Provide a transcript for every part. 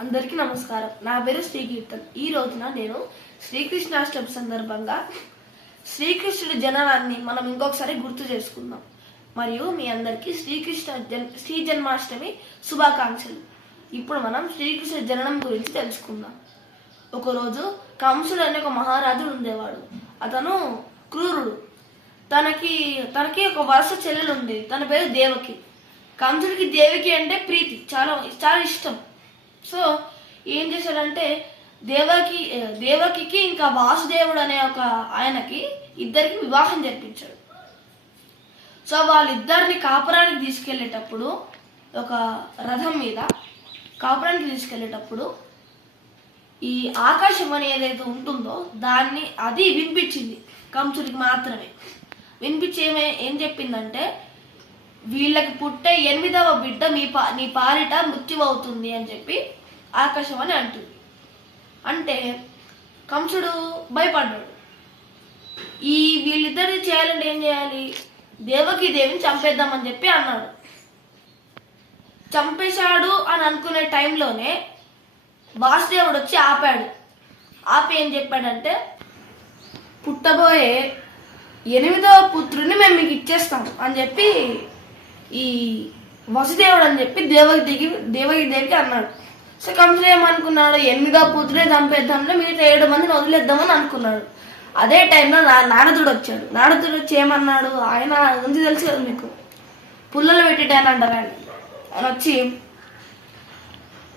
అందరికీ నమస్కారం. నా పేరు శ్రీకీర్తన్. ఈ రోజున నేను శ్రీకృష్ణాష్టమి సందర్భంగా శ్రీకృష్ణుడి జననాన్ని మనం ఇంకొకసారి గుర్తు చేసుకుందాం. మరియు మీ అందరికీ శ్రీకృష్ణ జన్ శ్రీ జన్మాష్టమి శుభాకాంక్షలు. ఇప్పుడు మనం శ్రీకృష్ణ జననం గురించి తెలుసుకుందాం. ఒకరోజు కంసుడు అనే ఒక మహారాజు ఉండేవాడు. అతను క్రూరుడు. తనకి తనకి ఒక వరుస చెల్లెలు ఉంది. తన పేరు దేవకి. కంసుడికి దేవికి అంటే ప్రీతి. చాలా చాలా ఇష్టం. సో ఏం చేశాడంటే దేవకి దేవకికి ఇంకా వాసుదేవుడు అనే ఒక ఆయనకి ఇద్దరికి వివాహం జరిపించాడు. సో వాళ్ళిద్దరిని కాపురానికి తీసుకెళ్ళేటప్పుడు ఒక రథం మీద కాపురానికి తీసుకెళ్ళేటప్పుడు ఈ ఆకాశవాణి ఏదైతే ఉంటుందో దాన్ని అది వినిపించింది కంసుడికి మాత్రమే. వినిపించి ఏమే ఏం చెప్పిందంటే వీళ్ళకి పుట్టే ఎనిమిదవ బిడ్డ మీ పా నీ పాలిట మృత్యువవుతుంది అని చెప్పి ఆకాశవాణి అంటుంది. అంటే కంసుడు భయపడ్డాడు. ఈ వీళ్ళిద్దరిని చేయాలంటే ఏం చేయాలి? దేవకి దేవిని చంపేద్దామని చెప్పి అన్నాడు. చంపేశాడు అని అనుకునే టైంలోనే వాసుదేవుడు వచ్చి ఆపాడు. ఆపి ఏం చెప్పాడంటే పుట్టబోయే ఎనిమిదవ పుత్రుని మేము మీకు ఇచ్చేస్తాం అని చెప్పి ఈ వసుదేవుడు అని చెప్పి దేవకి దిగి దేవగిరి దేవికి అన్నాడు. సో కంసుడు ఏమనుకున్నాడు? ఎనిమిదో పుత్రునే చంపేద్దాంలో మిగతా ఏడు మందిని వదిలేద్దామని అనుకున్నాడు. అదే టైంలో నా నారదుడు వచ్చాడు. నారదుడు వచ్చి ఏమన్నాడు? ఆయన ఉంది తెలుసు కదా మీకు. పుల్లలు పెట్టేటాను అంటారు ఆయన. ఆయన వచ్చి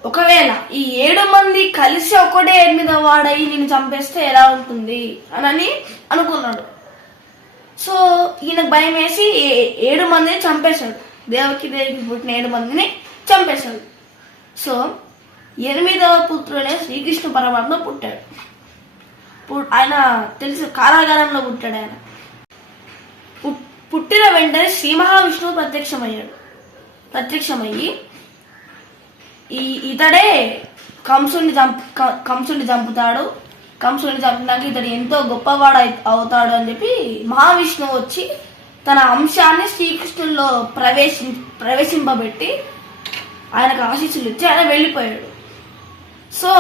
ఒకవేళ ఈ ఏడు మంది కలిసి ఒకటే ఎనిమిదో వాడై నేను చంపేస్తే ఎలా ఉంటుంది? అని అనుకున్నాడు. సో ఈయనకు భయం వేసి ఏ- ఏడు మందిని చంపేశాడు. దేవకి దేవికి పుట్టిన ఏడు మందిని చంపేశాడు. సో ఎనిమిదవ పుత్రుడే శ్రీకృష్ణ పరమాత్మ పుట్టాడు. ఆయన తెలుసు కారాగారంలో పుట్టాడు ఆయన. పుట్టిన వెంటనే శ్రీ మహావిష్ణువు ప్రత్యక్షమయ్యాడు. ప్రత్యక్షమయ్యి ఈ ఇతడే కంసుని చంపు కంసుని చంపుతాడు. కంసుని చంపినాక ఇతడు ఎంతో గొప్పవాడు అవుతాడు అని చెప్పి మహావిష్ణువు వచ్చి తన అంశాన్ని శ్రీకృష్ణుల్లో ప్రవేశి ప్రవేశింపబెట్టి ఆయనకు ఆశీస్సులు ఇచ్చి ఆయన వెళ్ళిపోయాడు. సో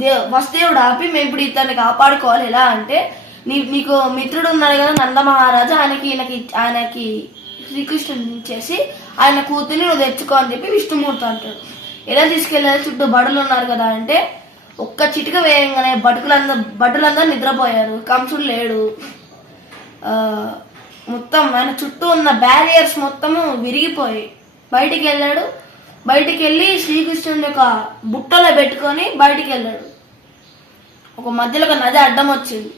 దే వసుదేవుడు ఆపి మేము ఇప్పుడు ఇతన్ని కాపాడుకోవాలి. ఎలా అంటే నీ నీకు మిత్రుడు ఉన్నాడు కదా నంద మహారాజా ఆయనకి ఈయనకి ఆయనకి శ్రీకృష్ణుని చేసి ఆయన కూతుర్ని నువ్వు తెచ్చుకో అని చెప్పి విష్ణుమూర్తి అంటాడు. ఎలా తీసుకెళ్ళాలి? చుట్టూ బడులు ఉన్నారు కదా అంటే ఒక్క చిటిక వేయంగానే బటుకులందరూ బటులందరూ నిద్రపోయారు. కంసుడు లేడు. మొత్తం ఆయన చుట్టూ ఉన్న బ్యారియర్స్ మొత్తము విరిగిపోయి బయటికి వెళ్ళాడు. బయటికి వెళ్ళి శ్రీకృష్ణుని యొక్క బుట్టలో పెట్టుకొని బయటికి వెళ్ళాడు. ఒక మధ్యలో ఒక నది అడ్డం వచ్చింది.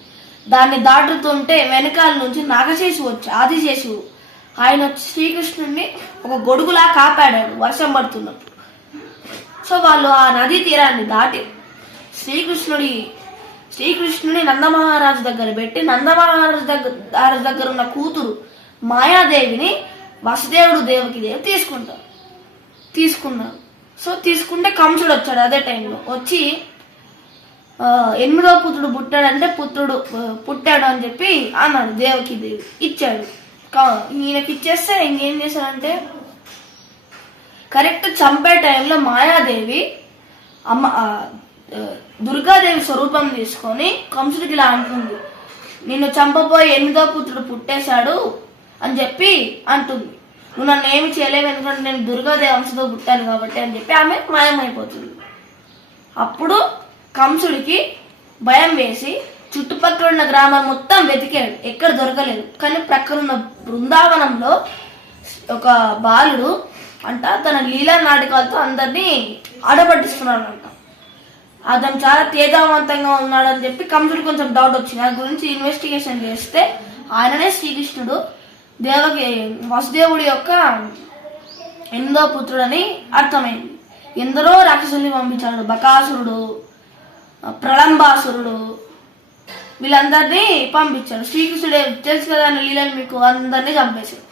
దాన్ని దాటుతుంటే వెనకాల నుంచి నాగశేషు వచ్చి ఆదిశేషువు. ఆయన వచ్చి శ్రీకృష్ణుడిని ఒక గొడుగులా కాపాడాడు వర్షం పడుతున్నప్పుడు. సో వాళ్ళు ఆ నదీ తీరాన్ని దాటి శ్రీకృష్ణుడి శ్రీకృష్ణుని నందమహారాజు దగ్గర పెట్టి నందమహారాజు దగ్గర దగ్గర ఉన్న కూతురు మాయాదేవిని వసుదేవుడు దేవకి దేవి తీసుకుంటారు. తీసుకున్నారు. సో తీసుకుంటే కంసుడు వచ్చాడు అదే టైంలో. వచ్చి ఎనిమిదో పుత్రుడు పుట్టాడంటే పుత్రుడు పుట్టాడు అని చెప్పి అన్నాడు దేవకి దేవి ఇచ్చాడు. కా- ఈయనకి ఇచ్చేస్తే ఇంకేం చేశాడంటే కరెక్ట్ చంపే టైంలో మాయాదేవి అమ్మ దుర్గాదేవి స్వరూపం తీసుకొని కంసుడికి ఇలా అంటుంది. నిన్ను చంపబోయి ఎనిమిదో పుత్రుడు పుట్టేశాడు అని చెప్పి అంటుంది. నువ్వు నన్ను ఏమి చేయలేవు ఎందుకంటే నేను దుర్గాదేవి వంశతో పుట్టాను కాబట్టి అని చెప్పి ఆమె మాయమైపోతుంది. అప్పుడు కంసుడికి భయం వేసి చుట్టుపక్కల ఉన్న గ్రామం మొత్తం వెతికాడు. ఎక్కడ దొరకలేదు. కానీ ప్రక్కన ఉన్న బృందావనంలో ఒక బాలుడు అంట తన లీలా నాటకాలతో అందరినీ ఆడపట్టిస్తున్నాడు అంట అతను చాలా తేజావంతంగా ఉన్నాడని చెప్పి కంప్యూటర్ కొంచెం డౌట్ వచ్చింది. దాని గురించి ఇన్వెస్టిగేషన్ చేస్తే ఆయననే శ్రీకృష్ణుడు. దేవకి వసుదేవుడి యొక్క ఎనిమిదో పుత్రుడని అర్థమైంది. ఎందరో రాక్షసుల్ని పంపించాడు. బకాసురుడు ప్రళంబాసురుడు వీళ్ళందరినీ పంపించాడు. శ్రీకృష్ణుడే తెలుసు కదా ఆయన మీకు అందరినీ చంపేశాడు.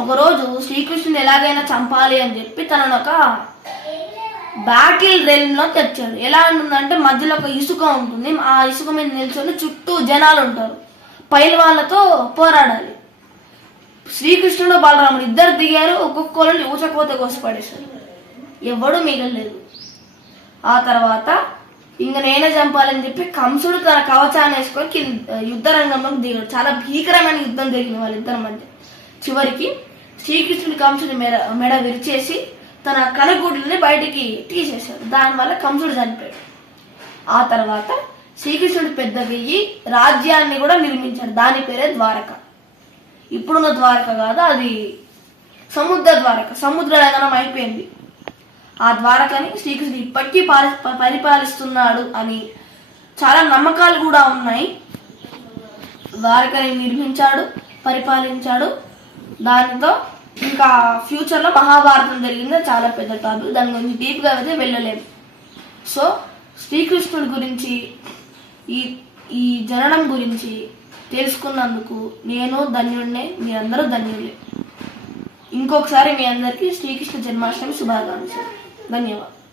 ఒకరోజు శ్రీకృష్ణుని ఎలాగైనా చంపాలి అని చెప్పి తనను ఒక బ్యాటిల్ రెయిన్ తెచ్చారు ఎలా ఉంటుందంటే మధ్యలో ఒక ఇసుక ఉంటుంది. ఆ ఇసుక మీద నిల్చొని చుట్టూ జనాలు ఉంటారు. పైలు వాళ్ళతో పోరాడాలి. శ్రీకృష్ణుడు బలరాముడు ఇద్దరు దిగారు. ఒక్కొక్కరిని ఊచకోత కోసి పడేశారు ఎవడు మిగలలేదు. ఆ తర్వాత ఇంక నేనే చంపాలని చెప్పి కంసుడు తన కవచాన్ని వేసుకొని కింద యుద్ధ రంగంలోకి దిగాడు. చాలా భీకరమైన యుద్ధం జరిగింది వాళ్ళిద్దరి మధ్య. చివరికి శ్రీకృష్ణుడి కంసుడి మెడ మెడ విరిచేసి తన కనుగుడ్లని బయటికి తీసేశాడు. దానివల్ల కంసుడు చనిపోయాడు. ఆ తర్వాత శ్రీకృష్ణుడు పెద్ద వెయ్యి రాజ్యాన్ని కూడా నిర్మించాడు. దాని పేరే ద్వారక. ఇప్పుడున్న ద్వారక కాదు అది సముద్ర ద్వారక. సముద్ర లంఘనం అయిపోయింది. ఆ ద్వారకని శ్రీకృష్ణుడు ఇప్పటికీ పాలి- పరిపాలిస్తున్నాడు అని చాలా నమ్మకాలు కూడా ఉన్నాయి. ద్వారకని నిర్మించాడు పరిపాలించాడు. దానితో ఇంకా ఫ్యూచర్లో మహాభారతం జరిగింది చాలా పెద్ద టాపిక్. దాని గురించి డీప్గా అయితే వెళ్ళలేము సో శ్రీకృష్ణుడి గురించి ఈ ఈ జననం గురించి తెలుసుకున్నందుకు నేను ధన్యుడినే మీ అందరూ ధన్యులే. ఇంకొకసారి మీ అందరికీ శ్రీకృష్ణ జన్మాష్టమి శుభాకాంక్షలు. ధన్యవాదాలు.